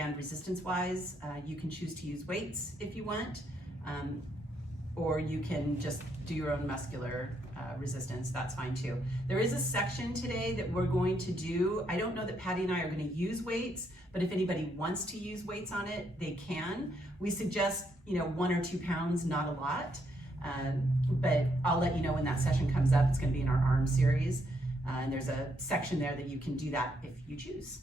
TheraBand resistance-wise. You can choose to use weights if you want, or you can just do your own muscular resistance, that's fine too. There is a section today that we're going to do. I don't know that Patty and I are going to use weights, but if anybody wants to use weights on it, they can. We suggest, 1 or 2 pounds, not a lot. But I'll let you know when that session comes up. It's going to be in our arm series. And there's a section there that you can do that if you choose.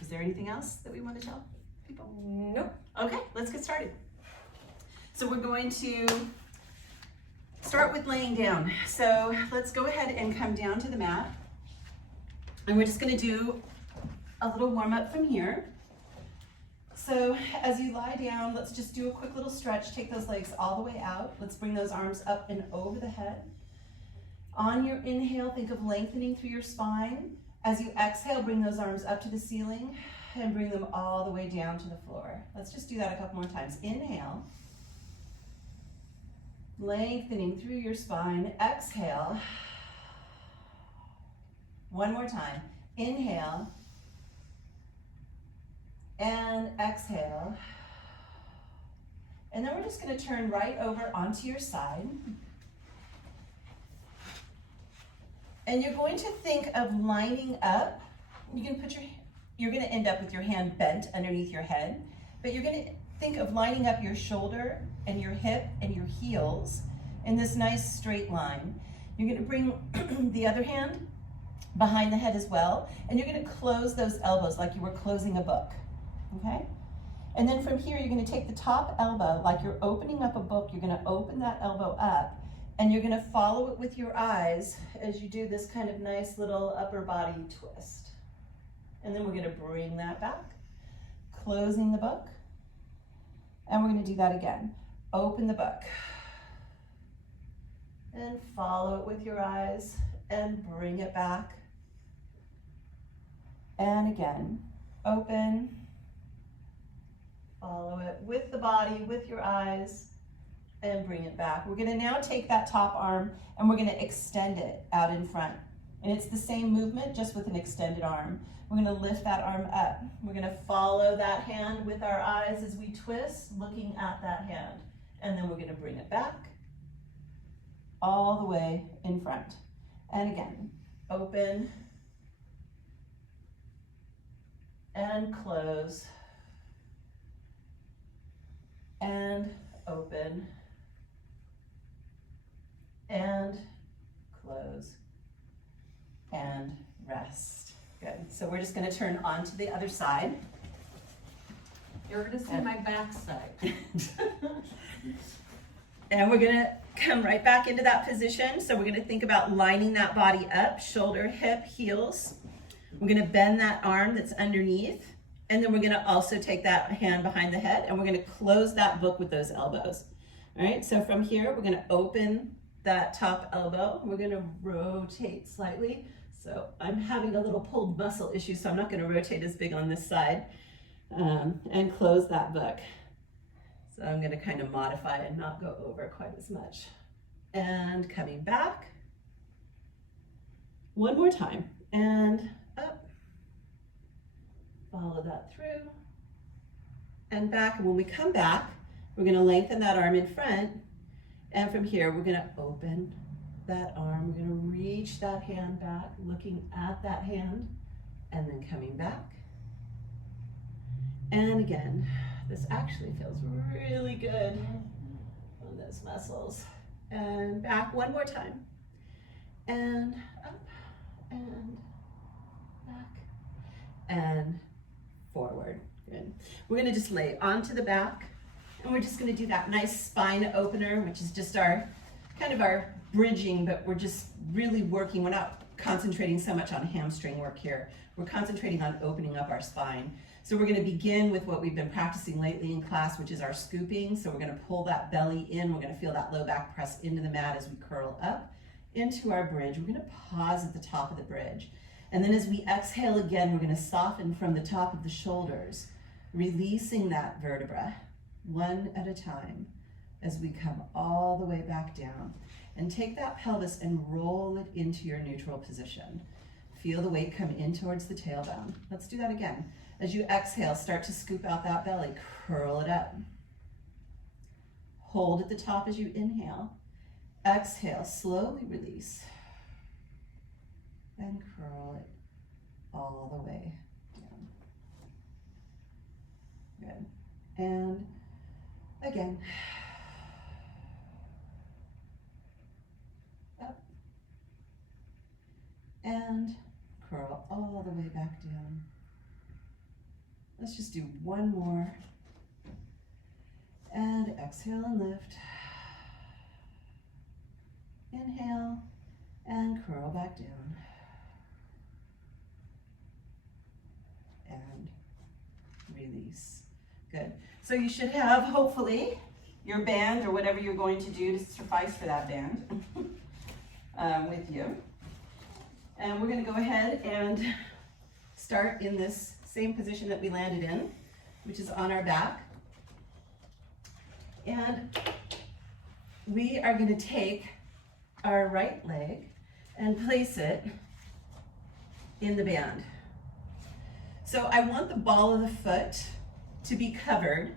Is there anything else that we want to tell people? Nope. Okay, let's get started. So we're going to start with laying down. So let's go ahead and come down to the mat. And we're just going to do a little warm up from here. So as you lie down, let's just do a quick little stretch. Take those legs all the way out. Let's bring those arms up and over the head. On your inhale, think of lengthening through your spine. As you exhale, bring those arms up to the ceiling and bring them all the way down to the floor. Let's just do that a couple more times. Inhale. Lengthening through your spine. Exhale. One more time. Inhale. And exhale. And then we're just going to turn right over onto your side. And you're going to think of lining up. You can you're going to end up with your hand bent underneath your head, but you're going to think of lining up your shoulder and your hip and your heels in this nice straight line. You're going to bring the other hand behind the head as well, and you're going to close those elbows like you were closing a book. Okay? And then from here, you're going to take the top elbow, like you're opening up a book, you're going to open that elbow up, and you're going to follow it with your eyes as you do this kind of nice little upper body twist. And then we're going to bring that back, closing the book, and we're going to do that again. Open the book, and follow it with your eyes, and bring it back. And again, open, follow it with the body, with your eyes, and bring it back. We're going to now take that top arm and we're going to extend it out in front. And it's the same movement, just with an extended arm. We're going to lift that arm up. We're going to follow that hand with our eyes as we twist, looking at that hand. And then we're going to bring it back all the way in front. And again, open and close and open and close and rest. Good. So we're just going to turn onto the other side. You're going to see my backside. And we're going to come right back into that position. So we're going to think about lining that body up, shoulder, hip, heels. We're going to bend that arm that's underneath. And then we're going to also take that hand behind the head and we're going to close that book with those elbows. All right, so from here, we're going to open that top elbow. We're going to rotate slightly. So I'm having a little pulled muscle issue, so I'm not going to rotate as big on this side, and close that book. So I'm going to kind of modify and not go over quite as much. And coming back. One more time. And up. Follow that through. And back. And when we come back, we're going to lengthen that arm in front. And from here, we're going to open that arm. We're going to reach that hand back, looking at that hand, and then coming back. And again, this actually feels really good on those muscles. And back one more time. And up, and back, and forward. Good. We're going to just lay onto the back, and we're just going to do that nice spine opener, which is just our kind of our bridging, but we're just really working. We're not concentrating so much on hamstring work here. We're concentrating on opening up our spine. So we're going to begin with what we've been practicing lately in class, which is our scooping. So we're going to pull that belly in. We're going to feel that low back press into the mat as we curl up into our bridge. We're going to pause at the top of the bridge. And then as we exhale again, we're going to soften from the top of the shoulders, releasing that vertebra one at a time as we come all the way back down. And take that pelvis and roll it into your neutral position. Feel the weight come in towards the tailbone. Let's do that again. As you exhale, start to scoop out that belly, curl it up. Hold at the top as you inhale. Exhale, slowly release. And curl it all the way down. Good. And again. Up. And curl all the way back down. Let's just do one more. And exhale and lift. Inhale and curl back down. And release. Good. So you should have, hopefully, your band or whatever you're going to do to suffice for that band with you. And we're going to go ahead and start in this same position that we landed in, which is on our back. And we are going to take our right leg and place it in the band. So I want the ball of the foot to be covered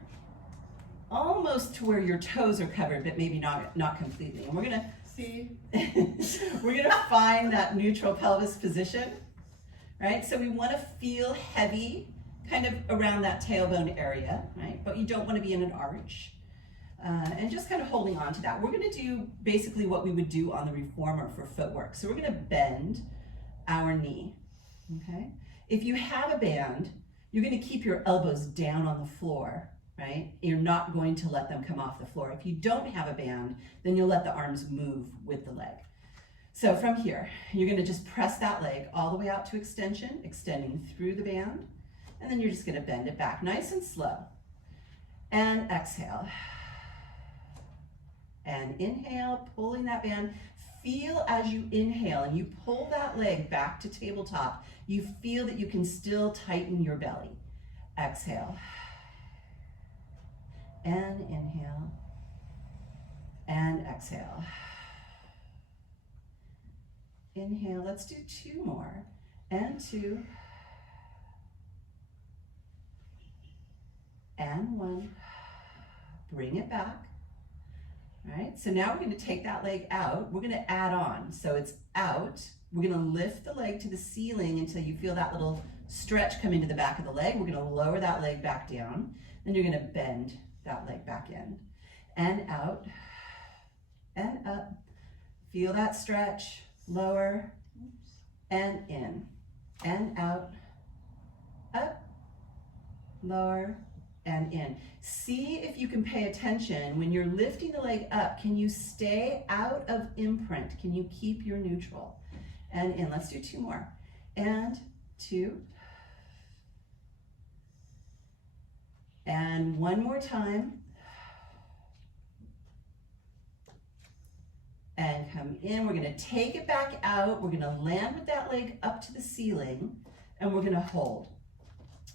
almost to where your toes are covered, but maybe not completely. And we're going to see, we're going to find that neutral pelvis position, right? So we want to feel heavy kind of around that tailbone area, right? But you don't want to be in an arch. And just kind of holding on to that. We're going to do basically what we would do on the reformer for footwork. So we're going to bend our knee, okay? If you have a band, you're going to keep your elbows down on the floor, right? You're not going to let them come off the floor. If you don't have a band, then you'll let the arms move with the leg. So from here, you're going to just press that leg all the way out to extension, extending through the band, and then you're just going to bend it back nice and slow. And exhale. And inhale, pulling that band. Feel as you inhale and you pull that leg back to tabletop, you feel that you can still tighten your belly. Exhale. And inhale. And exhale. Inhale, let's do two more. And two. And one. Bring it back. All right, so now we're going to take that leg out. We're going to add on. So it's out. We're going to lift the leg to the ceiling until you feel that little stretch come into the back of the leg. We're going to lower that leg back down. Then you're going to bend that leg back in. And out. And up. Feel that stretch. Lower. And in. And out. Up. Lower. And in. See if you can pay attention when you're lifting the leg up. Can you stay out of imprint? Can you keep your neutral? And in. Let's do two more. And two. And one more time. And come in. We're going to take it back out. We're going to land with that leg up to the ceiling. And we're going to hold.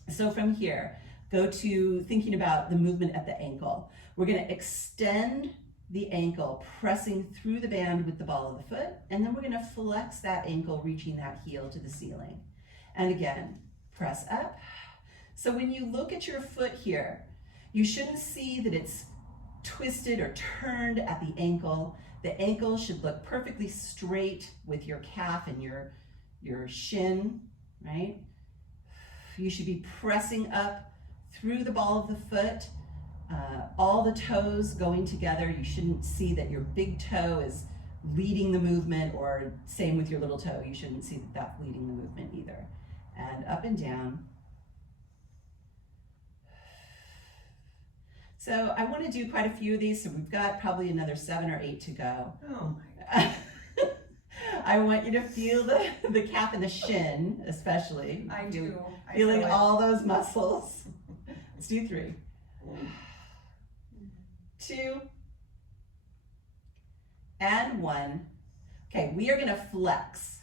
So from here, go to thinking about the movement at the ankle. We're going to extend the ankle, pressing through the band with the ball of the foot, and then we're going to flex that ankle, reaching that heel to the ceiling. And again, press up. So when you look at your foot here, you shouldn't see that it's twisted or turned at the ankle. The ankle should look perfectly straight with your calf and your shin, right? You should be pressing up through the ball of the foot, all the toes going together. You shouldn't see that your big toe is leading the movement, or same with your little toe. You shouldn't see that that's leading the movement either. And up and down. So I want to do quite a few of these, so we've got probably another 7 or 8 to go. Oh my God. I want you to feel the calf and the shin, especially. I do. Feeling all those muscles. Let's do 3. 2. And 1. Okay, we are going to flex.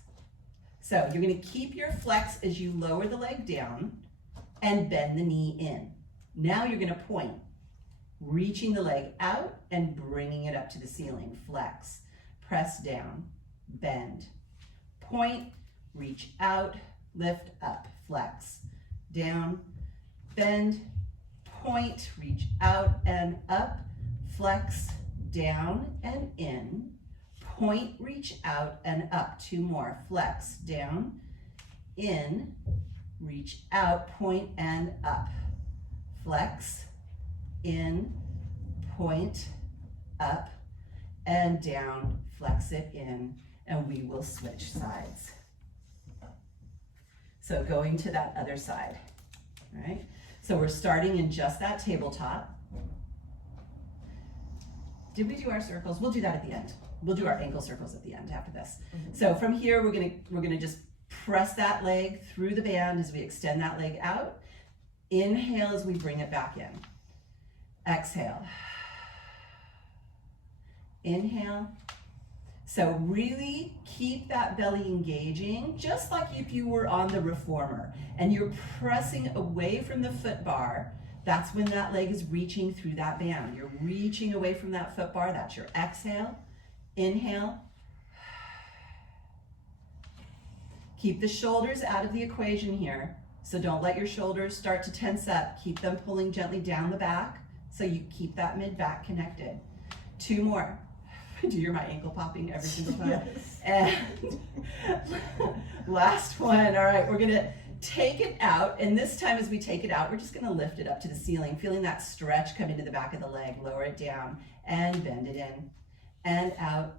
So you're going to keep your flex as you lower the leg down and bend the knee in. Now you're going to point, reaching the leg out and bringing it up to the ceiling. Flex, press down, bend, point, reach out, lift up, flex, down, bend, point, reach out and up, flex, down and in, point, reach out and up. 2 more, flex, down, in, reach out, point and up, flex, in, point, up and down, flex it in, and we will switch sides. So going to that other side, all right? So we're starting in just that tabletop. Did we do our circles? We'll do that at the end. We'll do our ankle circles at the end after this. So from here, we're gonna just press that leg through the band as we extend that leg out. Inhale as we bring it back in. Exhale. Inhale. So really keep that belly engaging, just like if you were on the reformer and you're pressing away from the foot bar. That's when that leg is reaching through that band. You're reaching away from that foot bar. That's your exhale. Inhale. Keep the shoulders out of the equation here. So don't let your shoulders start to tense up. Keep them pulling gently down the back so you keep that mid-back connected. 2 more. Do you hear my ankle popping every single time? Yes. And last one. All right, we're gonna take it out, and this time as we take it out, we're just gonna lift it up to the ceiling, feeling that stretch come into the back of the leg. Lower it down and bend it in and out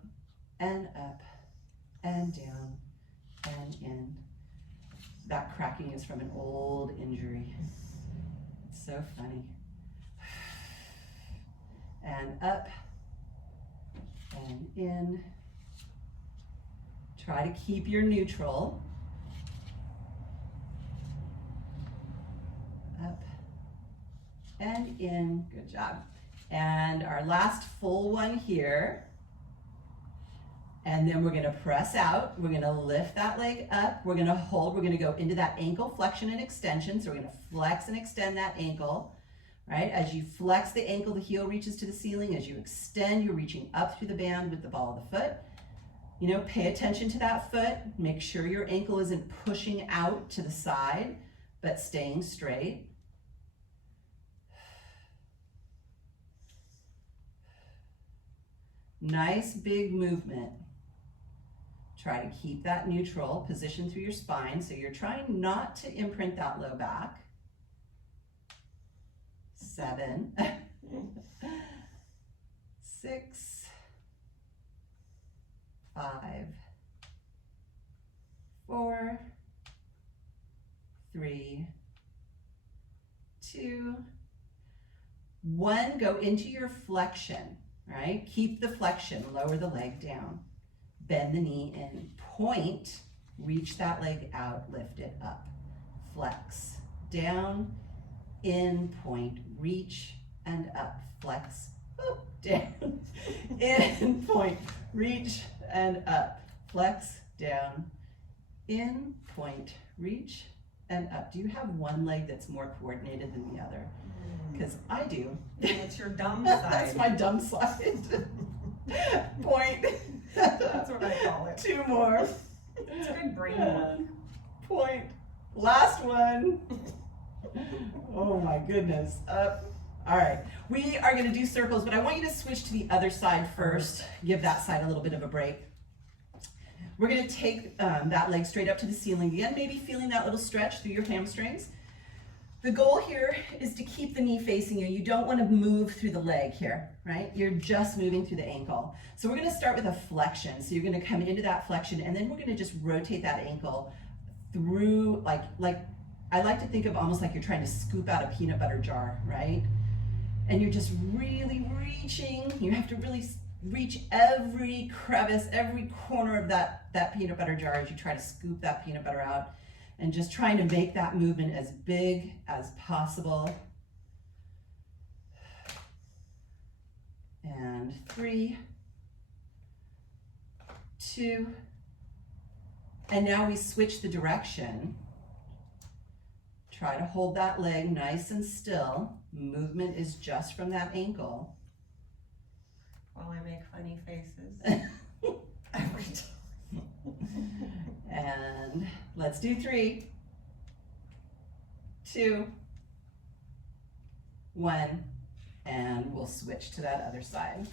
and up and down and in. That cracking is from an old injury. It's so funny. And up and in. Try to keep your neutral. Up and in. Good job. And our last full one here. And then we're going to press out. We're going to lift that leg up. We're going to hold. We're going to go into that ankle flexion and extension. So we're going to flex and extend that ankle. Right? As you flex the ankle, the heel reaches to the ceiling. As you extend, you're reaching up through the band with the ball of the foot. You know, pay attention to that foot. Make sure your ankle isn't pushing out to the side, but staying straight. Nice big movement. Try to keep that neutral position through your spine. So you're trying not to imprint that low back. 7, 6, 5, 4, 3, 2, 1. Go into your flexion, right? Keep the flexion, lower the leg down. Bend the knee in, point, reach that leg out, lift it up. Flex, down, in, point, reach, and up. Flex, down, in, point, reach, and up. Flex, down, in, point, reach, and up. Do you have one leg that's more coordinated than the other? Because I do. It's your dumb side. That's my dumb side. Point. That's what I call it. 2 more. It's good brain work. Point. Last one. Oh my goodness. Up. All right. We are going to do circles, but I want you to switch to the other side first. Give that side a little bit of a break. We're going to take that leg straight up to the ceiling again, maybe feeling that little stretch through your hamstrings. The goal here is to keep the knee facing you. You don't want to move through the leg here, right? You're just moving through the ankle. So we're going to start with a flexion. So you're going to come into that flexion, and then we're going to just rotate that ankle through, like I like to think of almost like you're trying to scoop out a peanut butter jar, right? And you're just really reaching. You have to really reach every crevice, every corner of that peanut butter jar as you try to scoop that peanut butter out. And just trying to make that movement as big as possible. And 3, 2, and now we switch the direction. Try to hold that leg nice and still. Movement is just from that ankle. While I make funny faces. Every time. And let's do 3, 2, 1, and we'll switch to that other side.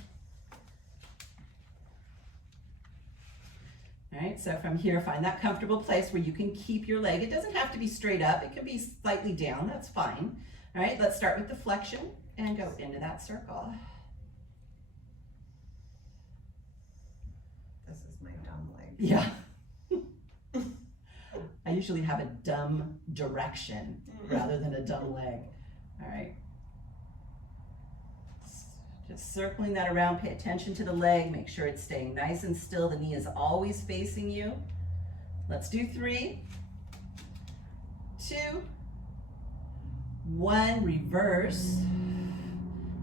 All right, so from here, find that comfortable place where you can keep your leg. It doesn't have to be straight up. It can be slightly down. That's fine. All right, let's start with the flexion and go into that circle. This is my dumb leg. Yeah. I usually have a dumb direction rather than a dumb leg. All right. Just circling that around, pay attention to the leg, make sure it's staying nice and still. The knee is always facing you. Let's do 3, 2, 1, reverse.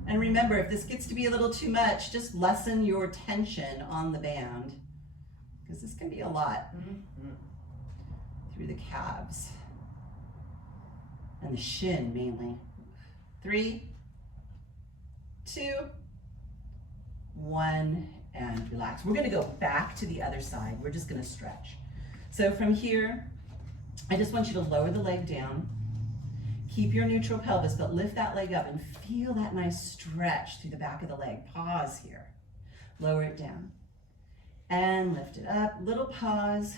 And remember, if this gets to be a little too much, just lessen your tension on the band, because this can be a lot through the calves and the shin mainly. 3, 2, 1, and relax. We're gonna go back to the other side. We're just gonna stretch. So from here, I just want you to lower the leg down, keep your neutral pelvis, but lift that leg up and feel that nice stretch through the back of the leg. Pause here, lower it down, and lift it up. Little pause,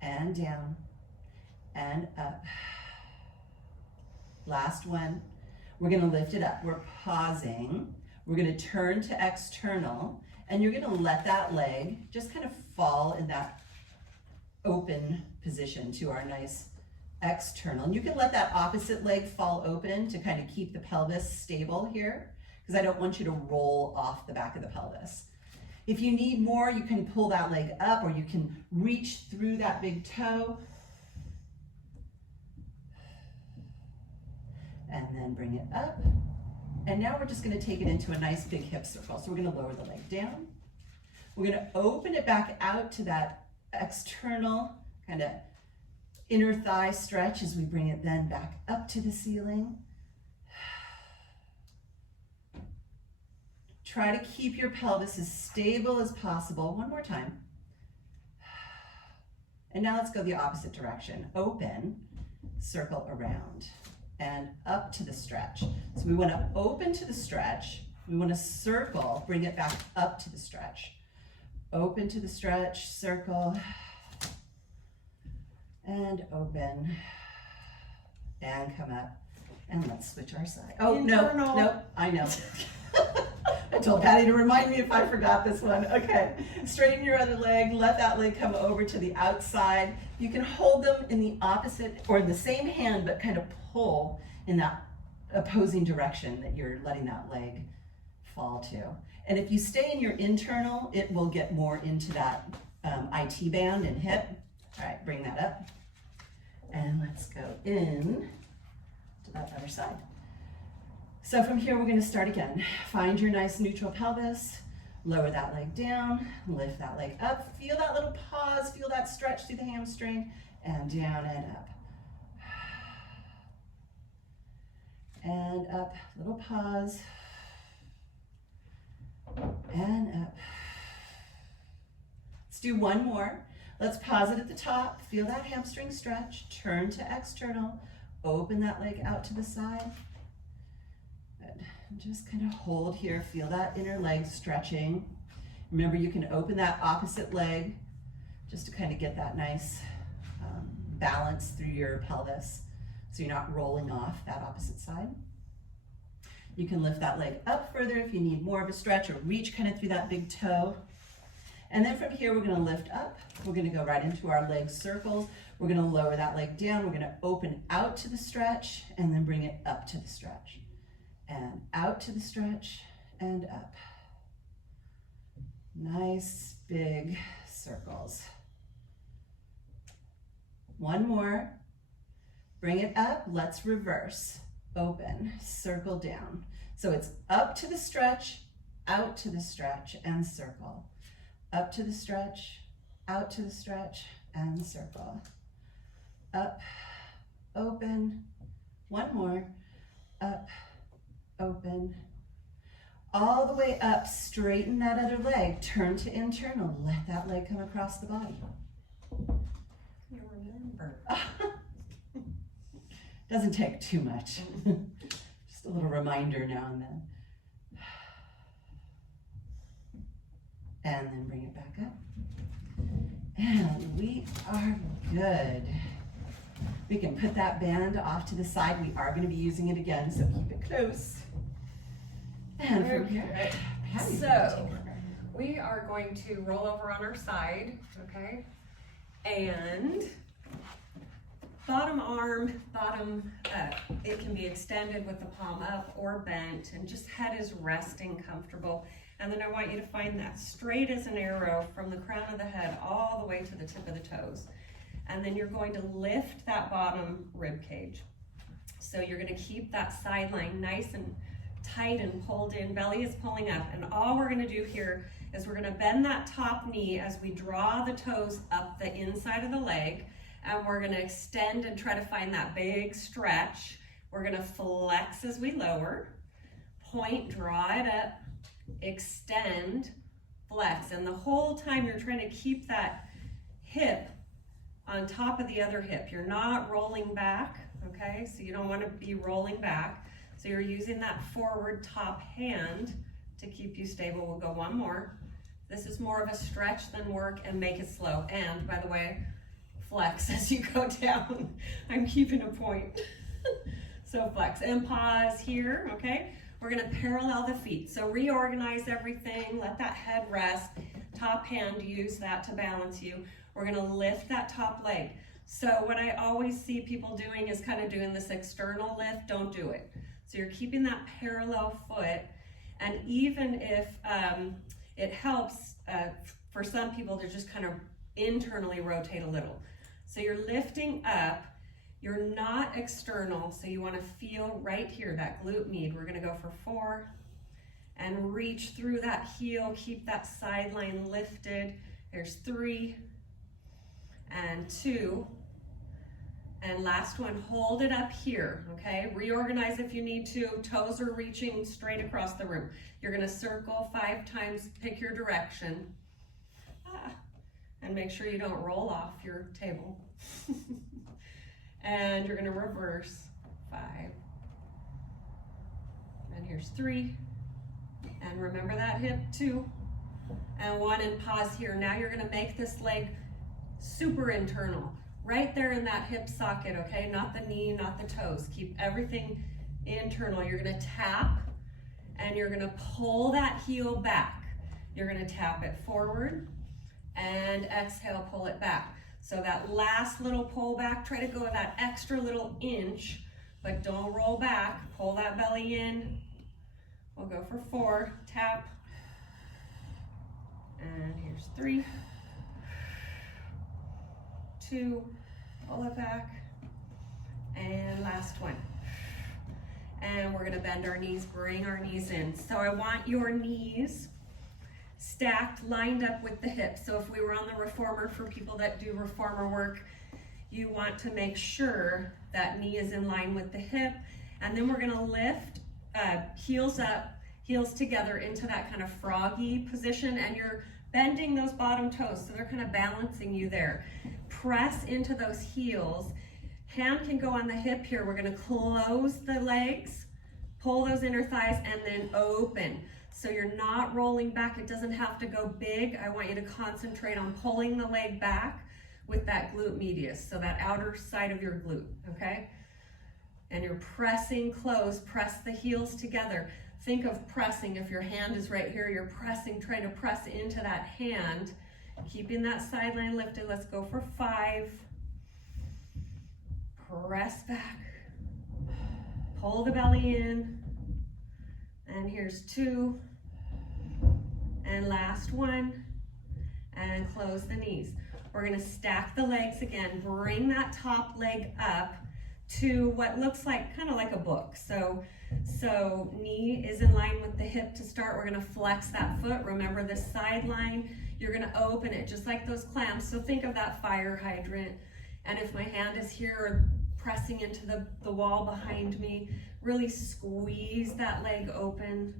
and down, and up. Last one. We're gonna lift it up. We're pausing. We're gonna turn to external, and you're gonna let that leg just kind of fall in that open position to our nice external. And you can let that opposite leg fall open to kind of keep the pelvis stable here, because I don't want you to roll off the back of the pelvis. If you need more, you can pull that leg up, or you can reach through that big toe. And then bring it up. And now we're just gonna take it into a nice big hip circle. So we're gonna lower the leg down. We're gonna open it back out to that external kind of inner thigh stretch as we bring it then back up to the ceiling. Try to keep your pelvis as stable as possible. One more time. And now let's go the opposite direction. Open, circle around, and up to the stretch. So we want to open to the stretch. We want to circle, bring it back up to the stretch. Open to the stretch, circle, and open, and come up. And let's switch our side. Oh, Internal. no, I know. I told Patty to remind me if I forgot this one. Okay, straighten your other leg, let that leg come over to the outside. You can hold them in the opposite, or the same hand, but kind of pull in that opposing direction that you're letting that leg fall to. And if you stay in your internal, it will get more into that IT band and hip. All right, bring that up. And let's go in to that other side. So from here, we're gonna start again. Find your nice neutral pelvis, lower that leg down, lift that leg up, feel that little pause, feel that stretch through the hamstring, and down and up. And up, little pause, and up. Let's do one more. Let's pause it at the top, feel that hamstring stretch, turn to external, open that leg out to the side. Good. Just kind of hold here, feel that inner leg stretching. Remember, you can open that opposite leg just to kind of get that nice balance through your pelvis, so you're not rolling off that opposite side. You can lift that leg up further if you need more of a stretch, or reach kind of through that big toe. And then from here, we're gonna lift up. We're gonna go right into our leg circles. We're gonna lower that leg down. We're gonna open out to the stretch, and then bring it up to the stretch. And out to the stretch, and up. Nice big circles. One more. Bring it up, let's reverse. Open, circle down. So it's up to the stretch, out to the stretch, and circle. Up to the stretch, out to the stretch, and circle. Up, open, one more. Up, open. All the way up, straighten that other leg, turn to internal, let that leg come across the body. You remember. Doesn't take too much. reminder now and then. And then bring it back up. And we are good. We can put that band off to the side. We are going to be using it again, so keep it close. And from here, Patty's gonna So take over. we are going to roll over on our side, okay? And bottom arm, it can be extended with the palm up or bent, and just head is resting comfortable. And then I want you to find that straight as an arrow from the crown of the head all the way to the tip of the toes. And then you're going to lift that bottom rib cage. So you're gonna keep that side line nice and tight and pulled in, belly is pulling up. And all we're gonna do here is we're gonna bend that top knee as we draw the toes up the inside of the leg, and we're gonna extend and try to find that big stretch. We're gonna flex as we lower, point, draw it up, extend, flex, and the whole time you're trying to keep that hip on top of the other hip. You're not rolling back, okay? So you don't want to be rolling back. So you're using that forward top hand to keep you stable. We'll go one more. This is more of a stretch than work, and make it slow. And by the way, flex as you go down. I'm keeping a point. So flex and pause here, okay? We're gonna parallel the feet. So reorganize everything, let that head rest, top hand, use that to balance you. We're gonna lift that top leg. So what I always see people doing is kind of doing this external lift. Don't do it. So you're keeping that parallel foot, and even if it helps for some people to just kind of internally rotate a little. So you're lifting up, you're not external, so you want to feel right here, that glute med. We're going to go for 4 and reach through that heel, keep that sideline lifted. There's 3 and 2. And last one, hold it up here, okay? Reorganize if you need to. Toes are reaching straight across the room. You're gonna circle 5 times, pick your direction. And make sure you don't roll off your table. And you're gonna reverse 5. And here's 3. And remember that hip, 2. And 1, and pause here. Now you're gonna make this leg super internal. Right there in that hip socket, okay? Not the knee, not the toes. Keep everything internal. You're gonna tap, and you're gonna pull that heel back. You're gonna tap it forward, and exhale, pull it back. So that last little pull back, try to go that extra little inch, but don't roll back. Pull that belly in. We'll go for 4, tap. And here's 3. 2, pull it back, and last one. And we're gonna bend our knees, bring our knees in. So I want your knees stacked, lined up with the hips. So if we were on the reformer, for people that do reformer work, you want to make sure that knee is in line with the hip. And then we're gonna lift heels up, heels together into that kind of froggy position, and you're bending those bottom toes, so they're kind of balancing you there. Press into those heels. Hand can go on the hip here. We're gonna close the legs, pull those inner thighs, and then open. So you're not rolling back. It doesn't have to go big. I want you to concentrate on pulling the leg back with that glute medius, so that outer side of your glute, okay? And you're pressing close, press the heels together. Think of pressing. If your hand is right here, you're pressing, trying to press into that hand, keeping that sideline lifted. Let's go for 5. Press back. Pull the belly in. And here's 2. And last one. And close the knees. We're gonna stack the legs again. Bring that top leg up to what looks like, kind of like a book. So knee is in line with the hip to start. We're gonna flex that foot. Remember this sideline. You're gonna open it just like those clamps. So think of that fire hydrant. And if my hand is here pressing into the wall behind me, really squeeze that leg open.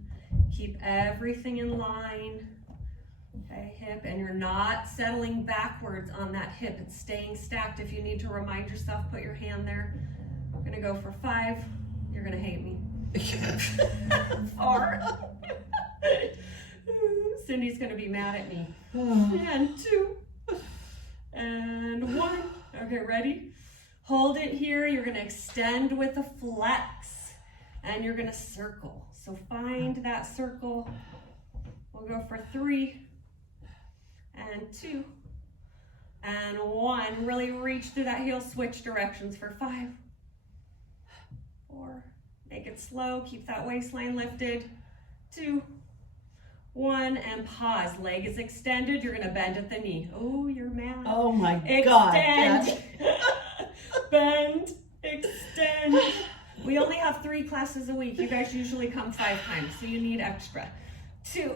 Keep everything in line. Okay, hip, and you're not settling backwards on that hip. It's staying stacked. If you need to remind yourself, put your hand there. We're gonna go for 5. You're gonna hate me. 4. Cyndie's gonna be mad at me. And 2. And 1. Okay, ready? Hold it here. You're gonna extend with a flex. And you're gonna circle. So find that circle. We'll go for 3. And 2. And 1. Really reach through that heel. Switch directions for 5. 4. Make it slow. Keep that waistline lifted. 2. 1. And pause. Leg is extended. You're going to bend at the knee. Oh, you're mad. Oh my Extend. God. That's... Bend. Extend. We only have 3 classes a week. You guys usually come 5 times, so you need extra. 2.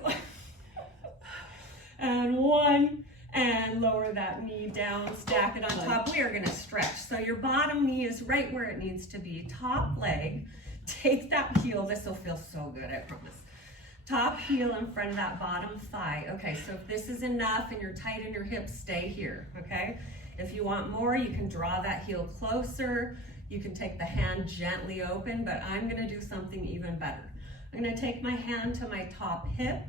And 1. And lower that knee down, stack it on top. We are gonna stretch. So your bottom knee is right where it needs to be. Top leg, take that heel. This will feel so good, I promise. Top heel in front of that bottom thigh. Okay, so if this is enough and you're tight in your hips, stay here, okay? If you want more, you can draw that heel closer. You can take the hand gently open, but I'm gonna do something even better. I'm gonna take my hand to my top hip,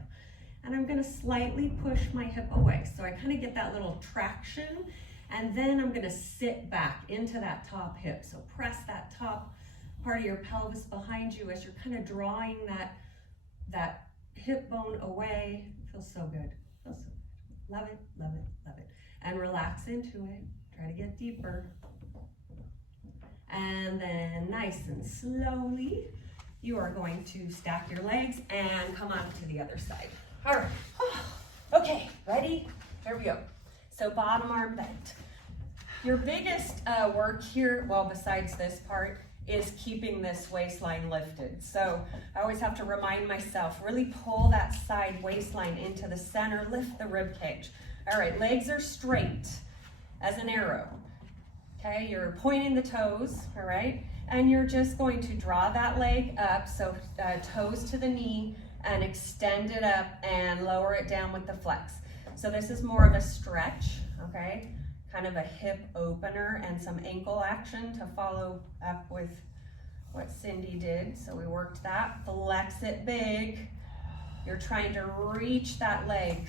and I'm gonna slightly push my hip away. So I kind of get that little traction, and then I'm gonna sit back into that top hip. So press that top part of your pelvis behind you as you're kind of drawing that hip bone away. Feels so good, feels so good. Love it, love it, love it. And relax into it, try to get deeper. And then nice and slowly, you are going to stack your legs and come on to the other side. All right, okay, ready? Here we go. So bottom arm bent. Your biggest work here, well, besides this part, is keeping this waistline lifted. So I always have to remind myself, really pull that side waistline into the center, lift the rib cage. All right, legs are straight as an arrow. Okay, you're pointing the toes, all right? And you're just going to draw that leg up, so toes to the knee, and extend it up and lower it down with the flex. So this is more of a stretch, okay? Kind of a hip opener and some ankle action to follow up with what Cyndie did. So we worked that, flex it big. You're trying to reach that leg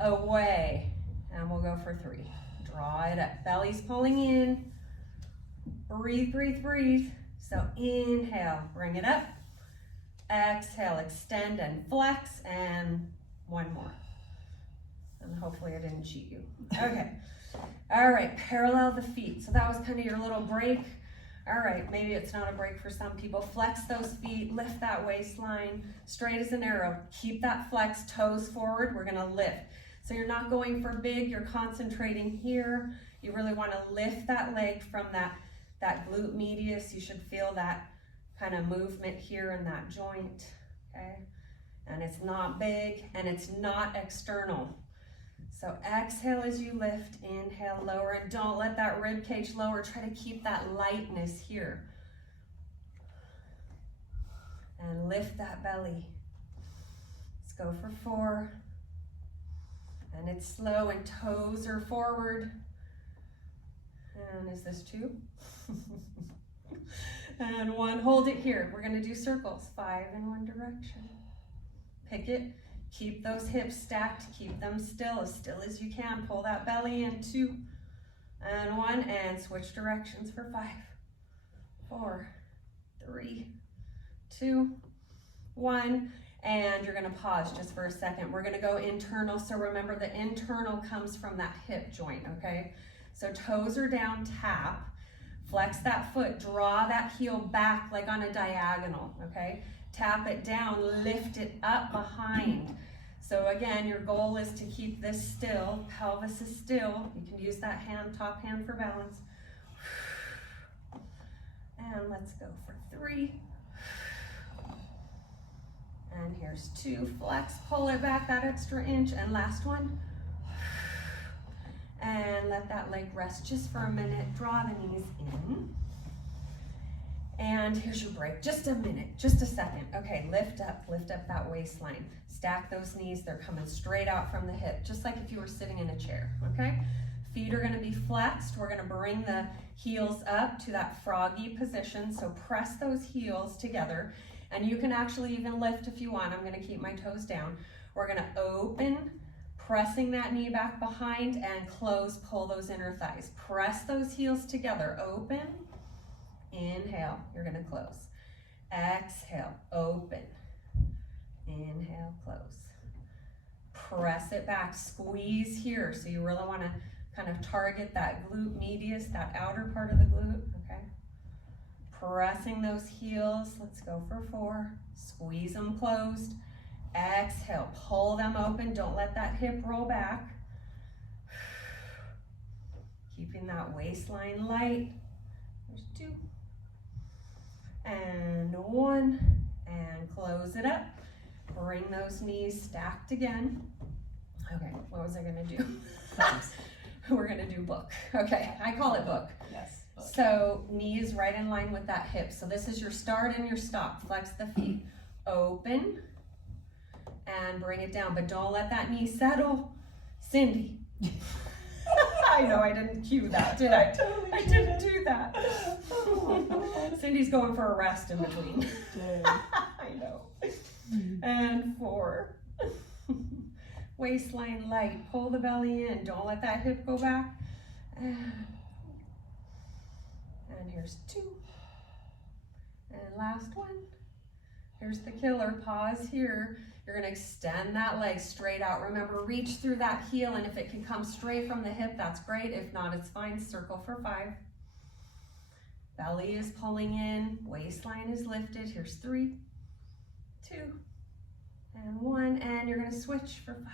away, and we'll go for 3. Draw it up, belly's pulling in. Breathe, breathe, breathe. So inhale, bring it up. Exhale, extend and flex, and 1 more. And hopefully I didn't cheat you. Okay. All right, parallel the feet. So that was kind of your little break. All right, maybe it's not a break for some people. Flex those feet, lift that waistline, straight as an arrow. Keep that flex, toes forward. We're gonna lift. So you're not going for big, you're concentrating here. You really wanna lift that leg from that glute medius. You should feel that kind of movement here in that joint, okay? And it's not big and it's not external. So exhale as you lift, inhale, lower, and don't let that rib cage lower. Try to keep that lightness here. And lift that belly. Let's go for 4. And it's slow and toes are forward. And is this 2? And 1, hold it here. We're gonna do circles, 5 in one direction. Pick it, keep those hips stacked, keep them still as you can. Pull that belly in, 2 and 1, and switch directions for 5, 4, 3, 2, 1. And you're gonna pause just for a second. We're gonna go internal, so remember the internal comes from that hip joint, okay? So toes are down, tap. Flex that foot, draw that heel back like on a diagonal, okay? Tap it down, lift it up behind. So again, your goal is to keep this still, pelvis is still. You can use that hand, top hand for balance. And let's go for 3. And here's 2, flex, pull it back that extra inch, and last one. And let that leg rest just for a minute. Draw the knees in. And here's your break. Just a minute, just a second. Okay, lift up that waistline. Stack those knees. They're coming straight out from the hip, just like if you were sitting in a chair, okay? Feet are gonna be flexed. We're gonna bring the heels up to that froggy position. So press those heels together. And you can actually even lift if you want. I'm gonna keep my toes down. We're gonna open, pressing that knee back behind, and close, pull those inner thighs. Press those heels together, open, inhale, you're gonna close. Exhale, open, inhale, close. Press it back, squeeze here. So you really wanna kind of target that glute medius, that outer part of the glute, okay? Pressing those heels, let's go for 4. Squeeze them closed. Exhale, pull them open. Don't let that hip roll back. Keeping that waistline light. There's 2. And 1. And close it up. Bring those knees stacked again. Okay, what was I gonna do? We're gonna do book. Okay, I call it book. Yes. So knee is right in line with that hip. So this is your start and your stop. Flex the feet. Open. And bring it down, but don't let that knee settle. Cyndie. I know I didn't cue that, did I? I didn't do that. Cyndie's going for a rest in between. I know. And 4. Waistline light, pull the belly in. Don't let that hip go back. And here's 2. And last one. Here's the killer. Pause here. You're gonna extend that leg straight out. Remember, reach through that heel, and if it can come straight from the hip, that's great. If not, it's fine. Circle for 5. Belly is pulling in, waistline is lifted. Here's 3, 2, and 1, and you're gonna switch for 5.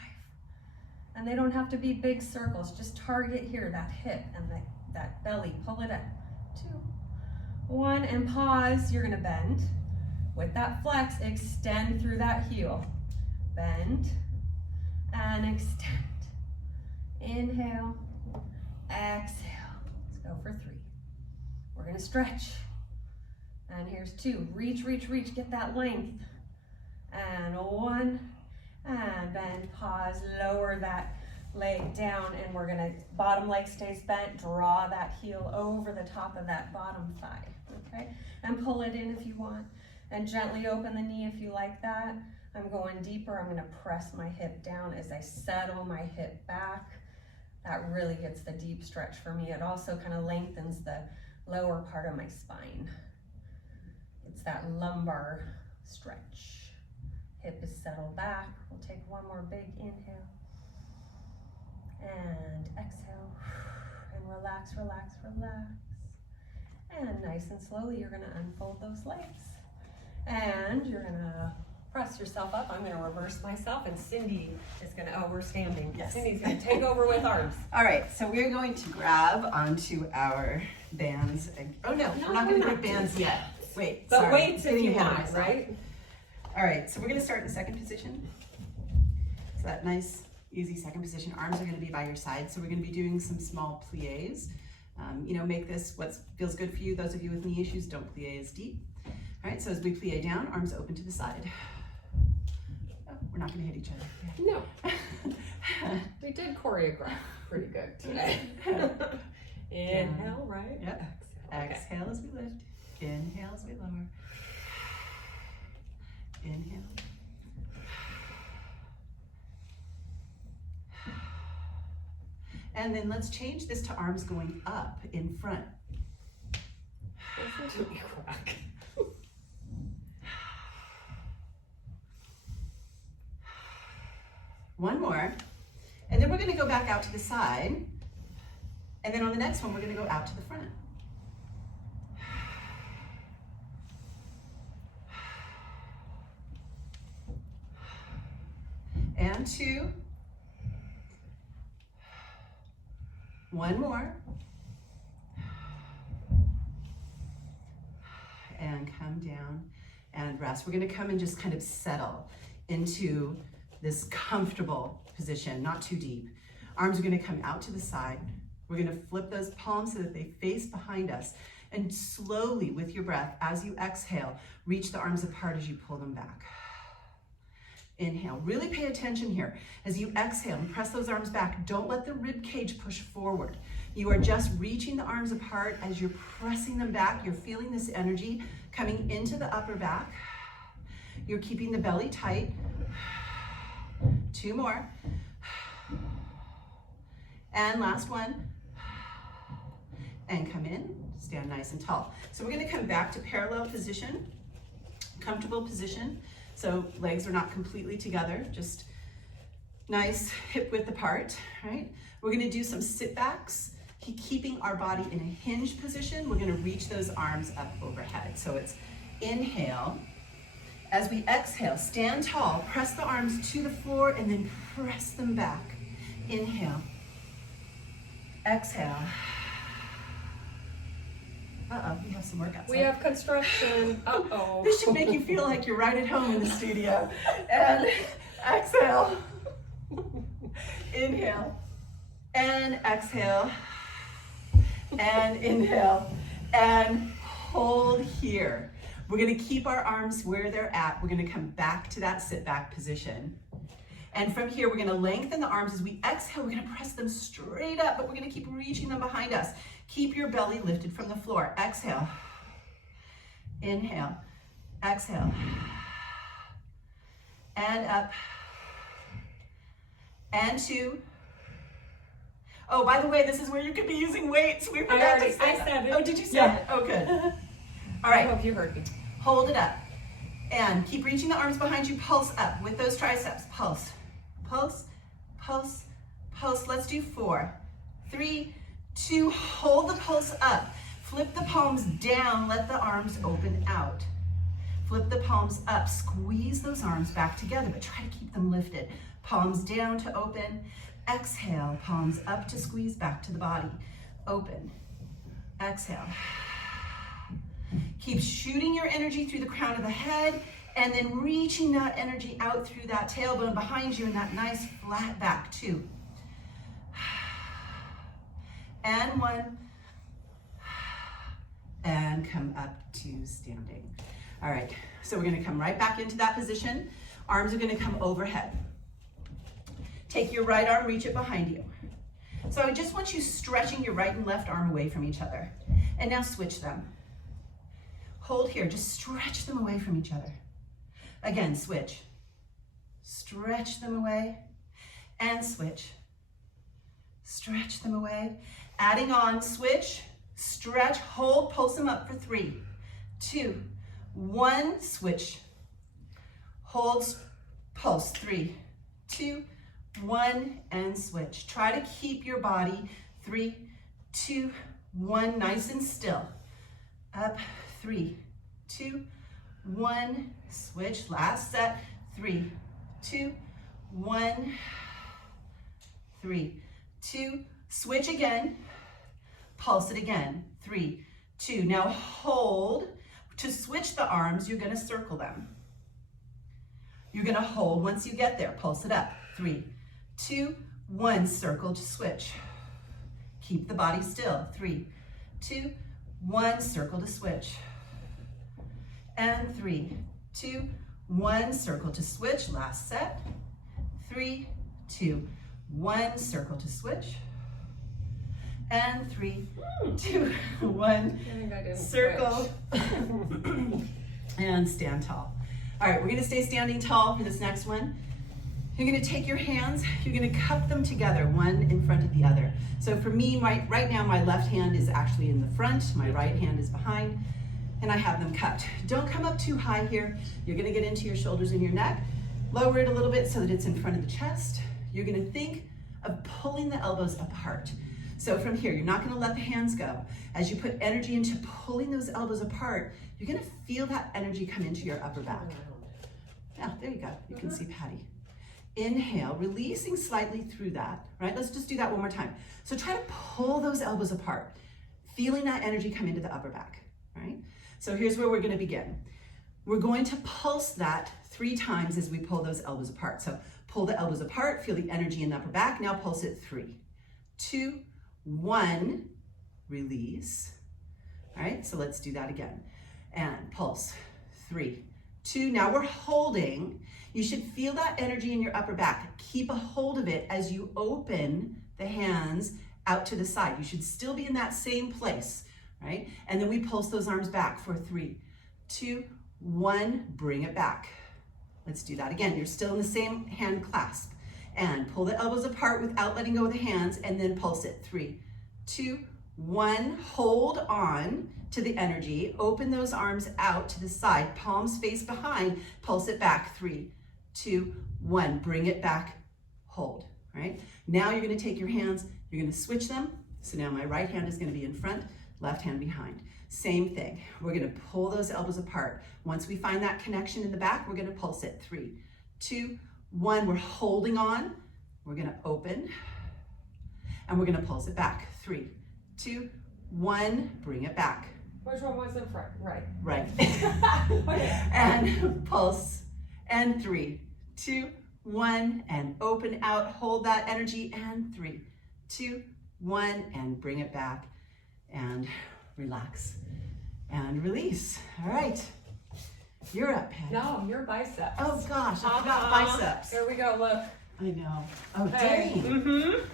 And they don't have to be big circles. Just target here, that hip and that belly. Pull it up. 2, 1, and pause. You're gonna bend. With that flex, extend through that heel. Bend and extend. Inhale, exhale. Let's go for 3. We're gonna stretch. And here's 2. Reach, reach, reach. Get that length. And 1. And bend, pause, lower that leg down, and we're gonna, bottom leg stays bent, draw that heel over the top of that bottom thigh, okay? And pull it in if you want. And gently open the knee if you like that. I'm going deeper. I'm gonna press my hip down as I settle my hip back. That really gets the deep stretch for me. It also kind of lengthens the lower part of my spine. It's that lumbar stretch. Hip is settled back. We'll take one more big inhale. And exhale. And relax, relax, relax. And nice and slowly, you're gonna unfold those legs. And you're gonna press yourself up. I'm gonna reverse myself, and Cyndie is gonna, oh, we're standing. Yes. Cyndie's gonna take over with arms. All right, so we're going to grab onto our bands. Oh no, we're not gonna grab bands yet. Wait, But sorry. weights if Getting you ahead of want, myself. right? All right, so we're gonna start in the second position. So that nice, easy second position. Arms are gonna be by your side. So we're gonna be doing some small plies. Make this what feels good for you. Those of you with knee issues, don't plie as deep. All right, so as we plie down, arms open to the side. Oh, we're not gonna hit each other. No. We did choreograph pretty good today. Inhale, right? Yep. Exhale. Okay. Exhale as we lift. Inhale as we lower. Inhale. And then let's change this to arms going up in front. Listen to me crack. One more. And then we're gonna go back out to the side. And then on the next one, we're gonna go out to the front. And 2. One more. And come down and rest. We're gonna come and just kind of settle into this comfortable position, not too deep. Arms are gonna come out to the side. We're gonna flip those palms so that they face behind us. And slowly, with your breath, as you exhale, reach the arms apart as you pull them back. Inhale, really pay attention here. As you exhale and press those arms back, don't let the rib cage push forward. You are just reaching the arms apart as you're pressing them back. You're feeling this energy coming into the upper back. You're keeping the belly tight. 2 more. And last one. And come in, stand nice and tall. So we're gonna come back to parallel position, comfortable position. So legs are not completely together, just nice hip width apart, right? We're gonna do some sit backs, keeping our body in a hinge position. We're gonna reach those arms up overhead. So it's inhale. As we exhale, stand tall, press the arms to the floor and then press them back. Inhale. Exhale. Uh-oh, we have some work outside. We have construction. Uh-oh. This should make you feel like you're right at home in the studio. And exhale. Inhale. And exhale. And inhale. And hold here. We're gonna keep our arms where they're at. We're gonna come back to that sit back position. And from here, we're gonna lengthen the arms. As we exhale, we're gonna press them straight up, but we're gonna keep reaching them behind us. Keep your belly lifted from the floor. Exhale. Inhale. Exhale. And up. And 2. Oh, by the way, this is where you could be using weights. We forgot to say I that. said it. Oh, did you say Yeah. it? Oh, good. All I right. hope you heard me. Hold it up. And keep reaching the arms behind you. Pulse up with those triceps. Pulse. Pulse. Pulse. Pulse. Let's do 4, 3, 2. Hold the pulse up. Flip the palms down. Let the arms open out. Flip the palms up. Squeeze those arms back together, but try to keep them lifted. Palms down to open. Exhale. Palms up to squeeze back to the body. Open. Exhale. Keep shooting your energy through the crown of the head and then reaching that energy out through that tailbone behind you and that nice flat back too. And 1. And come up to standing. All right, so we're gonna come right back into that position. Arms are gonna come overhead. Take your right arm, reach it behind you. So I just want you stretching your right and left arm away from each other. And now switch them. Hold here, just stretch them away from each other. Again, switch. Stretch them away and switch. Stretch them away. Adding on, switch, stretch, hold, pulse them up for 3, 2, 1, switch. Hold, pulse, 3, 2, 1, and switch. Try to keep your body, 3, 2, 1, nice and still. Up, 3, 2, 1, switch. Last set, 3, 2, 1, 3, 2, switch again. Pulse it again, 3, 2. Now hold. To switch the arms, you're gonna circle them. You're gonna hold once you get there. Pulse it up, 3, 2, 1, circle to switch. Keep the body still, 3, 2, 1, circle to switch. And 3, 2, 1, circle to switch. Last set, 3, 2, 1, circle to switch. And 3, 2, 1, circle. And stand tall. All right, we're gonna stay standing tall for this next one. You're gonna take your hands, you're gonna cup them together, one in front of the other. So for me, right now, my left hand is actually in the front, my right hand is behind, and I have them cupped. Don't come up too high here. You're gonna get into your shoulders and your neck. Lower it a little bit so that it's in front of the chest. You're gonna think of pulling the elbows apart. So from here, you're not gonna let the hands go. As you put energy into pulling those elbows apart, you're gonna feel that energy come into your upper back. Yeah, there you go. You can see Patty. Inhale, releasing slightly through that, right? Let's just do that one more time. So try to pull those elbows apart, feeling that energy come into the upper back, right? So here's where we're gonna begin. We're going to pulse that 3 times as we pull those elbows apart. So pull the elbows apart, feel the energy in the upper back. Now pulse it 3, 2, 1, release. All right, so let's do that again. And pulse, 3, 2. Now we're holding. You should feel that energy in your upper back. Keep a hold of it as you open the hands out to the side. You should still be in that same place, right? And then we pulse those arms back for 3, 2, 1, bring it back. Let's do that again. You're still in the same hand clasp. And pull the elbows apart without letting go of the hands, and then pulse it. 3, 2, 1. Hold on to the energy. Open those arms out to the side. Palms face behind. Pulse it back. 3, 2, 1. Bring it back. Hold. All right? Now you're going to take your hands. You're going to switch them. So now my right hand is going to be in front, left hand behind. Same thing. We're going to pull those elbows apart. Once we find that connection in the back, we're going to pulse it. 3, 2, 1. We're holding on. We're going to open. And we're going to pulse it back. 3, 2, 1. Bring it back. Which one was in front? Right. Right. Okay. And pulse. And 3, 2, 1. And open out. Hold that energy. And 3, 2, 1. And bring it back. And relax. And release. All right. You're up, Patty. No, your biceps. Oh gosh, I forgot biceps. Here we go, look. I know. Oh, Hey. dang. Mm-hmm.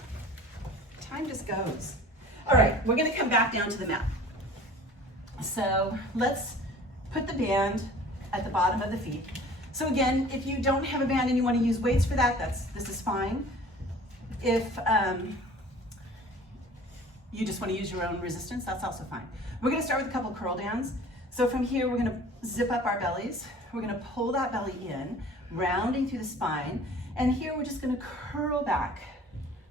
Time just goes. All right, we're gonna come back down to the mat. So let's put the band at the bottom of the feet. So again, if you don't have a band and you wanna use weights for that, this is fine. If you just wanna use your own resistance, that's also fine. We're gonna start with a couple curl downs. So from here, we're gonna zip up our bellies. We're gonna pull that belly in, rounding through the spine. And here we're just gonna curl back.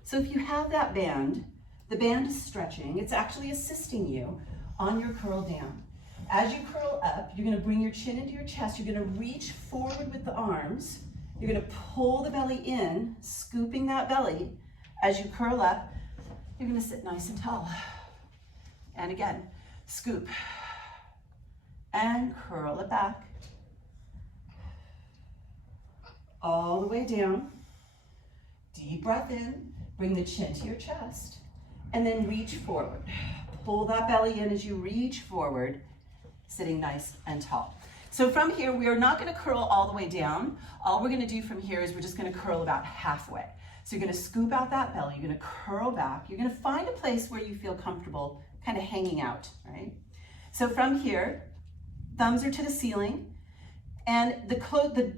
So if you have that band, the band is stretching. It's actually assisting you on your curl down. As you curl up, you're gonna bring your chin into your chest. You're gonna reach forward with the arms. You're gonna pull the belly in, scooping that belly. As you curl up, you're gonna sit nice and tall. And again, scoop and curl it back. All the way down. Deep breath in, bring the chin to your chest, and then reach forward. Pull that belly in as you reach forward, sitting nice and tall. So from here, we are not gonna curl all the way down. All we're gonna do from here is we're just gonna curl about halfway. So you're gonna scoop out that belly, you're gonna curl back, you're gonna find a place where you feel comfortable kind of hanging out, right? So from here, thumbs are to the ceiling, and the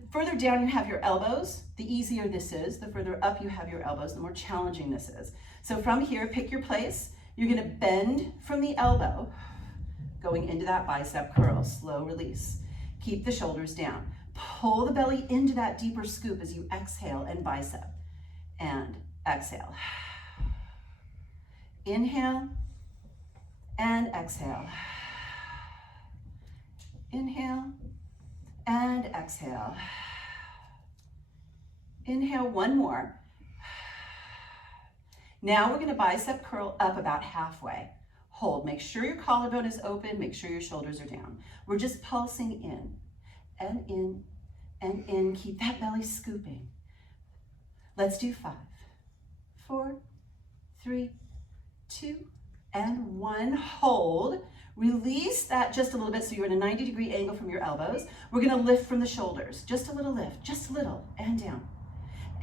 further down you have your elbows, the easier this is. The further up you have your elbows, the more challenging this is. So from here, pick your place. You're gonna bend from the elbow, going into that bicep curl, slow release. Keep the shoulders down. Pull the belly into that deeper scoop as you exhale and bicep. And exhale. Inhale and exhale. Inhale and exhale. Inhale, one more. Now we're gonna bicep curl up about halfway. Hold, make sure your collarbone is open, make sure your shoulders are down. We're just pulsing in and in and in. Keep that belly scooping. Let's do 5, 4, 3, 2, and 1. Hold. Release that just a little bit so you're in a 90-degree angle from your elbows. We're gonna lift from the shoulders. Just a little lift, just a little, and down.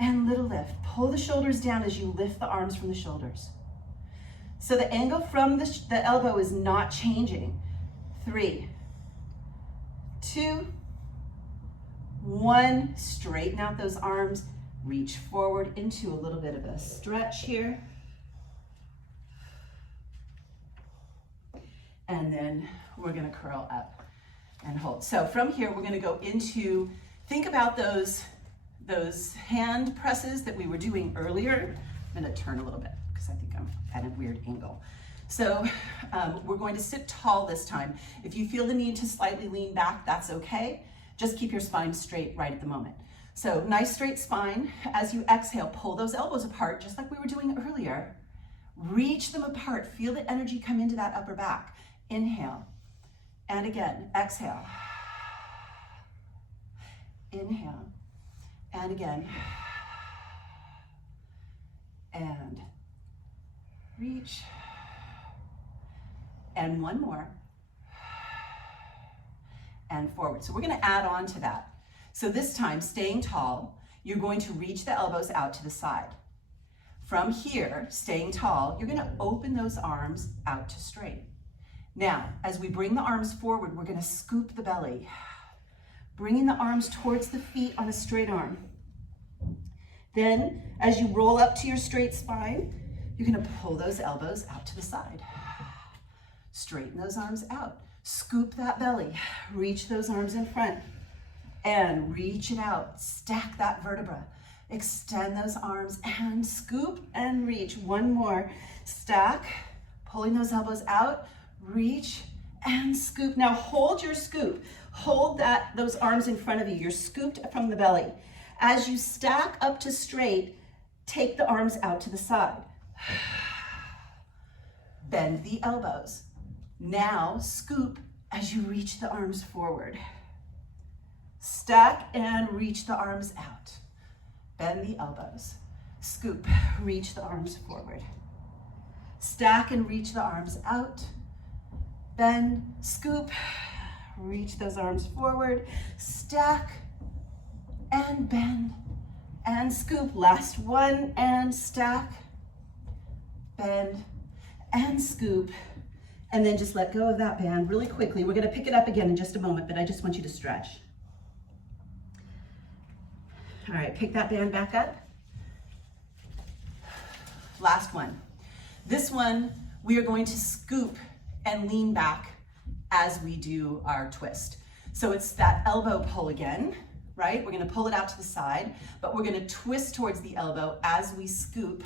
And little lift. Pull the shoulders down as you lift the arms from the shoulders. So the angle from the elbow is not changing. 3, 2, 1. Straighten out those arms. Reach forward into a little bit of a stretch here. And then we're gonna curl up and hold. So from here, we're gonna go into, think about those hand presses that we were doing earlier. I'm gonna turn a little bit because I think I'm at a weird angle. So we're going to sit tall this time. If you feel the need to slightly lean back, that's okay. Just keep your spine straight right at the moment. So nice straight spine. As you exhale, pull those elbows apart, just like we were doing earlier. Reach them apart. Feel the energy come into that upper back. Inhale. And again, exhale. Inhale. And again. And reach. And one more. And forward. So we're going to add on to that. So this time, staying tall, you're going to reach the elbows out to the side. From here, staying tall, you're going to open those arms out to straight. Now, as we bring the arms forward, we're going to scoop the belly. bringing the arms towards the feet on a straight arm. Then, as you roll up to your straight spine, you're gonna pull those elbows out to the side. Straighten those arms out. Scoop that belly. Reach those arms in front and reach it out. Stack that vertebra. Extend those arms and scoop and reach. One more. Stack, pulling those elbows out, reach and scoop. Now hold your scoop. Hold those arms in front of you. You're scooped from the belly. As you stack up to straight, take the arms out to the side. Bend the elbows. Now scoop as you reach the arms forward. Stack and reach the arms out. Bend the elbows. Scoop, reach the arms forward. Stack and reach the arms out. Bend, scoop, reach those arms forward. Stack and bend and scoop. Last one, and stack, bend and scoop. And then just let go of that band really quickly. We're gonna pick it up again in just a moment, but I just want you to stretch. All right, pick that band back up. Last one. This one, we are going to scoop and lean back as we do our twist. So it's that elbow pull again, right? We're gonna pull it out to the side, but we're gonna twist towards the elbow as we scoop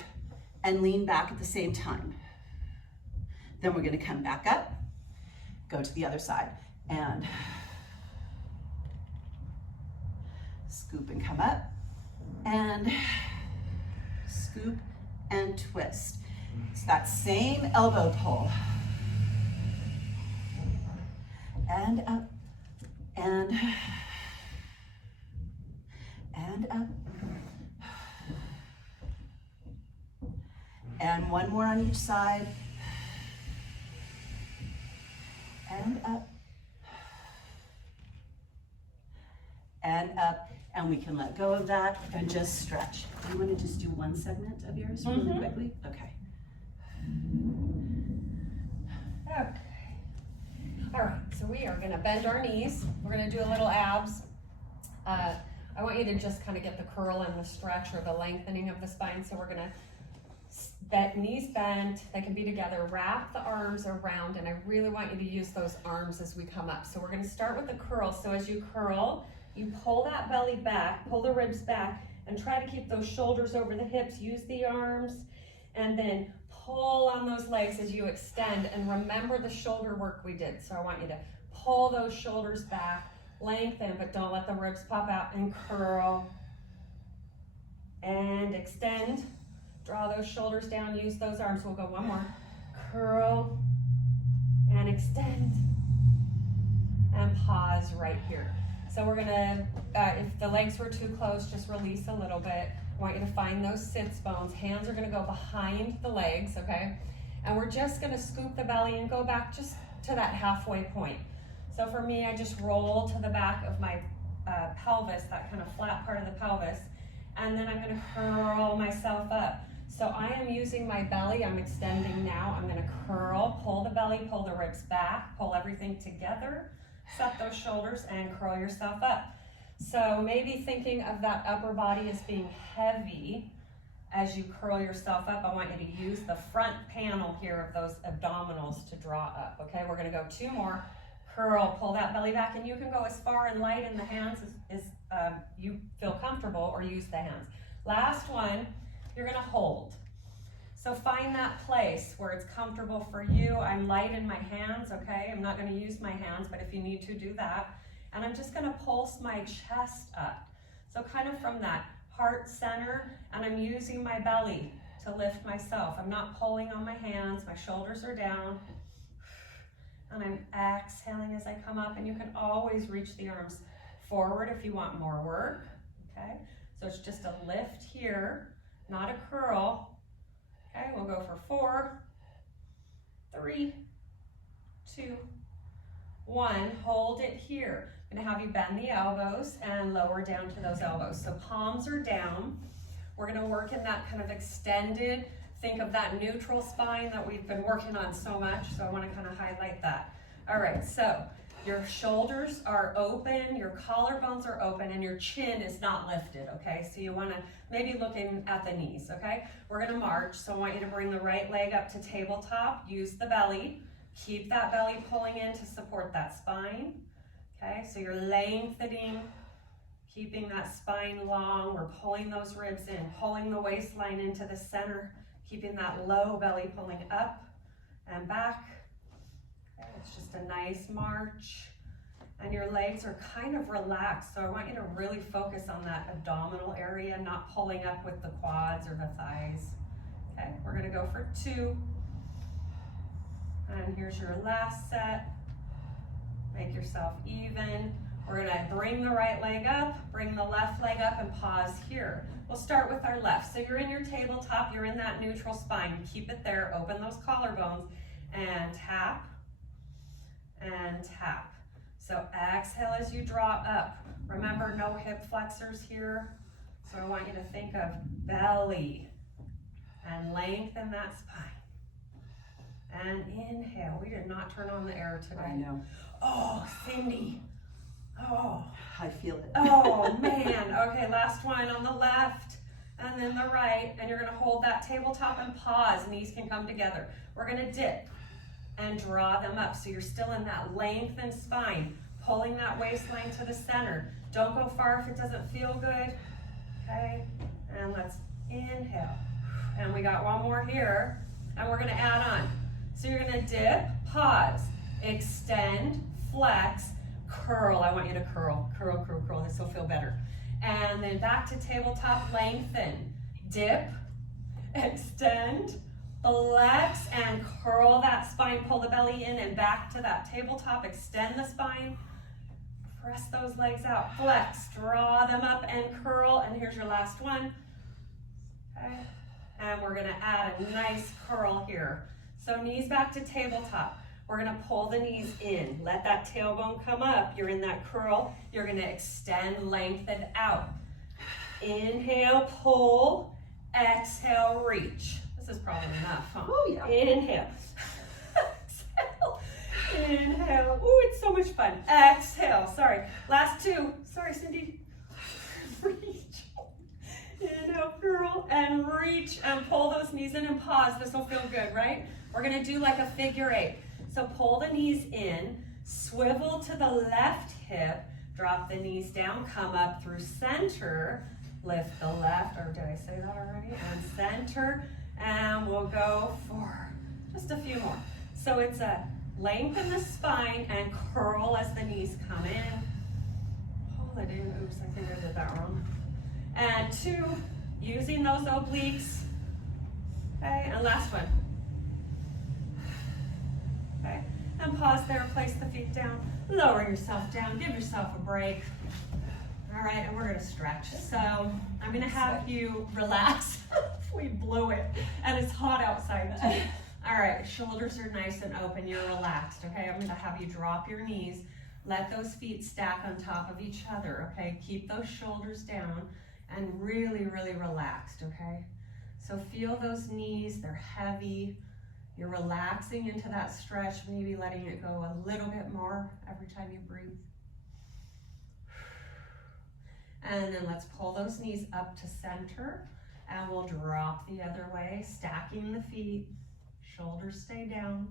and lean back at the same time. Then we're gonna come back up, go to the other side, and scoop and come up, and scoop and twist. It's that same elbow pull. And up, and up. And one more on each side. And up. And up. And we can let go of that and just stretch. Do you want to just do one segment of yours really quickly? Okay. Okay. All right, so we are gonna bend our knees. We're gonna do a little abs. I want you to just kind of get the curl and the stretch or the lengthening of the spine. So we're gonna knees bent, they can be together, wrap the arms around, and I really want you to use those arms as we come up. So we're gonna start with the curl. So as you curl, you pull that belly back, pull the ribs back, and try to keep those shoulders over the hips. Use the arms, and then pull on those legs as you extend, and remember the shoulder work we did. So I want you to pull those shoulders back, lengthen, but don't let the ribs pop out, and curl, and extend. Draw those shoulders down, use those arms. We'll go one more. Curl, and extend, and pause right here. So we're gonna, if the legs were too close, just release a little bit. I want you to find those sits bones. Hands are gonna go behind the legs, okay? And we're just gonna scoop the belly and go back just to that halfway point. So for me, I just roll to the back of my pelvis, that kind of flat part of the pelvis, and then I'm gonna curl myself up. So I am using my belly, I'm extending now. I'm gonna curl, pull the belly, pull the ribs back, pull everything together, set those shoulders, and curl yourself up. So maybe thinking of that upper body as being heavy as you curl yourself up. I want you to use the front panel here of those abdominals to draw up, okay? We're gonna go two more. Curl, pull that belly back, and you can go as far and light in the hands as you feel comfortable, or use the hands. Last one, you're gonna hold. So find that place where it's comfortable for you. I'm light in my hands, okay? I'm not gonna use my hands, but if you need to, do that. And I'm just gonna pulse my chest up. So kind of from that heart center, and I'm using my belly to lift myself. I'm not pulling on my hands, my shoulders are down. And I'm exhaling as I come up, and you can always reach the arms forward if you want more work, okay? So it's just a lift here, not a curl. Okay, we'll go for 4, 3, 2, 1. Hold it here. I'm gonna have you bend the elbows and lower down to those elbows. So palms are down. We're gonna work in that kind of extended, think of that neutral spine that we've been working on so much. So I wanna kind of highlight that. All right, so Your shoulders are open, your collarbones are open, and your chin is not lifted, okay? So you wanna maybe looking at the knees, okay? We're gonna march, so I want you to bring the right leg up to tabletop, use the belly, keep that belly pulling in to support that spine, okay? So you're lengthening, keeping that spine long, we're pulling those ribs in, pulling the waistline into the center, keeping that low belly pulling up and back. Okay, it's just a nice march. And your legs are kind of relaxed, so I want you to really focus on that abdominal area, not pulling up with the quads or the thighs. Okay, we're gonna go for 2. And here's your last set. Make yourself even. We're gonna bring the right leg up, bring the left leg up, and pause here. We'll start with our left. So you're in your tabletop, you're in that neutral spine. Keep it there, open those collarbones, and tap, and tap. So exhale as you draw up. Remember, no hip flexors here. So I want you to think of belly, and lengthen that spine. And inhale. We did not turn on the air today. I know. Oh, Cyndie. Oh. I feel it. Oh man. Okay, last one on the left and then the right. And you're gonna hold that tabletop and pause. Knees can come together. We're gonna dip and draw them up. So you're still in that lengthened spine, pulling that waistline to the center. Don't go far if it doesn't feel good. Okay, and let's inhale. And we got one more here, and we're gonna add on. So you're gonna dip, pause, extend, flex, curl. I want you to curl, curl, curl, curl. This will feel better. And then back to tabletop, lengthen, dip, extend, flex, and curl that spine. Pull the belly in and back to that tabletop. Extend the spine. Press those legs out. Flex, draw them up and curl. And here's your last one. Okay. And we're gonna add a nice curl here. So knees back to tabletop. We're gonna pull the knees in. Let that tailbone come up. You're in that curl. You're gonna extend, lengthen out. Inhale, pull. Exhale, reach. This is probably enough, huh? Oh yeah. Inhale. Exhale. Inhale. Ooh, it's so much fun. Exhale. Sorry. Last 2. Sorry, Cyndie. Reach. Inhale, curl, and reach, and pull those knees in and pause. This will feel good, right? We're gonna do like a figure 8. So pull the knees in, swivel to the left hip, drop the knees down, come up through center, lift the left, or did I say that already? And center, and we'll go for just a few more. So it's a lengthen the spine and curl as the knees come in. Pull it in, oops, I think I did that wrong. And 2, using those obliques. Okay, and last one. Okay, and pause there, place the feet down, lower yourself down, give yourself a break. All right, and we're gonna stretch. So I'm gonna have you relax. We blew it, and it's hot outside too. All right, shoulders are nice and open, you're relaxed, okay? I'm gonna have you drop your knees, let those feet stack on top of each other, okay? Keep those shoulders down and really, really relaxed, okay? So feel those knees, they're heavy. You're relaxing into that stretch, maybe letting it go a little bit more every time you breathe. And then let's pull those knees up to center, and we'll drop the other way, stacking the feet, shoulders stay down.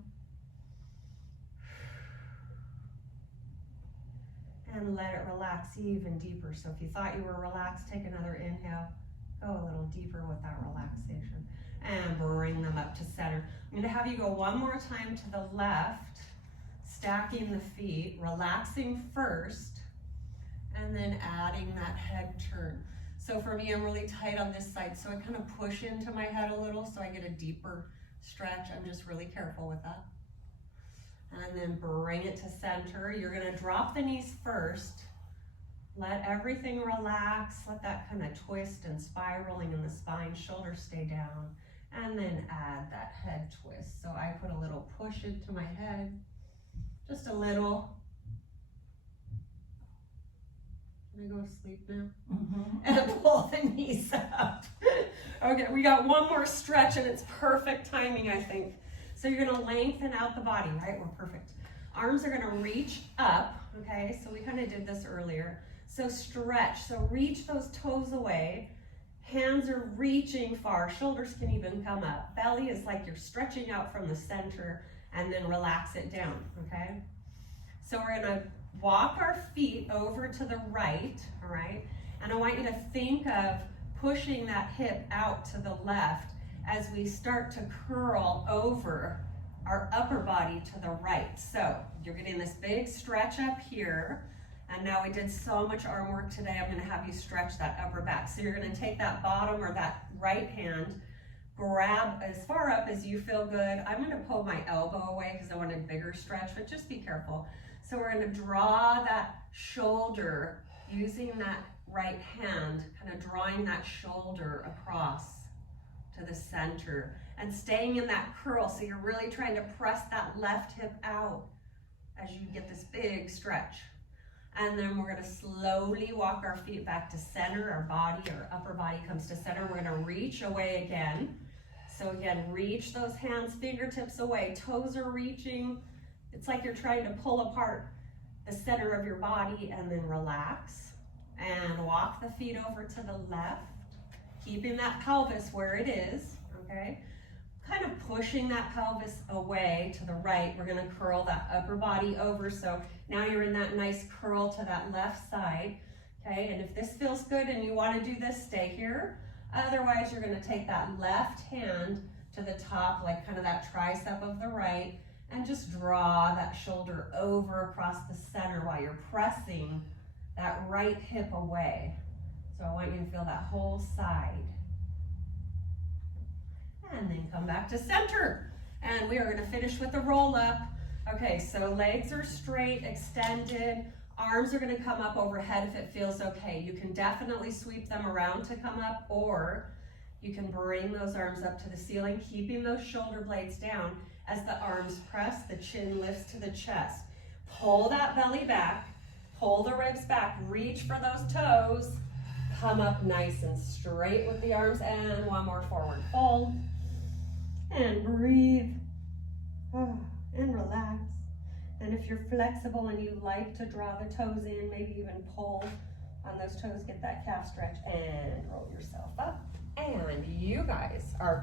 And let it relax even deeper. So if you thought you were relaxed, take another inhale, go a little deeper with that relaxation. And bring them up to center. I'm gonna have you go one more time to the left, stacking the feet, relaxing first, and then adding that head turn. So for me, I'm really tight on this side, so I kind of push into my head a little so I get a deeper stretch. I'm just really careful with that. And then bring it to center. You're gonna drop the knees first. Let everything relax. Let that kind of twist and spiraling in the spine, shoulders stay down. And then add that head twist. So I put a little push into my head, just a little. Can I go to sleep now? Mm-hmm. And pull the knees up. Okay, we got one more stretch and it's perfect timing, I think. So you're gonna lengthen out the body, right? We're perfect. Arms are gonna reach up, okay? So we kind of did this earlier. So stretch, so reach those toes away. Hands are reaching far, shoulders can even come up. Belly is like you're stretching out from the center and then relax it down, okay? So we're gonna walk our feet over to the right, all right? And I want you to think of pushing that hip out to the left as we start to curl over our upper body to the right. So you're getting this big stretch up here. And now we did so much arm work today, I'm gonna have you stretch that upper back. So you're gonna take that bottom or that right hand, grab as far up as you feel good. I'm gonna pull my elbow away because I want a bigger stretch, but just be careful. So we're gonna draw that shoulder using that right hand, kind of drawing that shoulder across to the center and staying in that curl. So you're really trying to press that left hip out as you get this big stretch. And then we're gonna slowly walk our feet back to center, our body, our upper body comes to center. We're gonna reach away again. So again, reach those hands, fingertips away, toes are reaching. It's like you're trying to pull apart the center of your body and then relax. And walk the feet over to the left, keeping that pelvis where it is, okay? Kind of pushing that pelvis away to the right. We're gonna curl that upper body over. So now you're in that nice curl to that left side, okay? And if this feels good and you wanna do this, stay here. Otherwise, you're gonna take that left hand to the top, like kind of that tricep of the right, and just draw that shoulder over across the center while you're pressing that right hip away. So I want you to feel that whole side. And then come back to center. And we are gonna finish with the roll up. Okay, so legs are straight, extended. Arms are gonna come up overhead if it feels okay. You can definitely sweep them around to come up, or you can bring those arms up to the ceiling, keeping those shoulder blades down. As the arms press, the chin lifts to the chest. Pull that belly back, pull the ribs back, reach for those toes. Come up nice and straight with the arms, and one more forward fold. And breathe, and relax. And if you're flexible and you like to draw the toes in, maybe even pull on those toes, get that calf stretch, and roll yourself up. And you guys are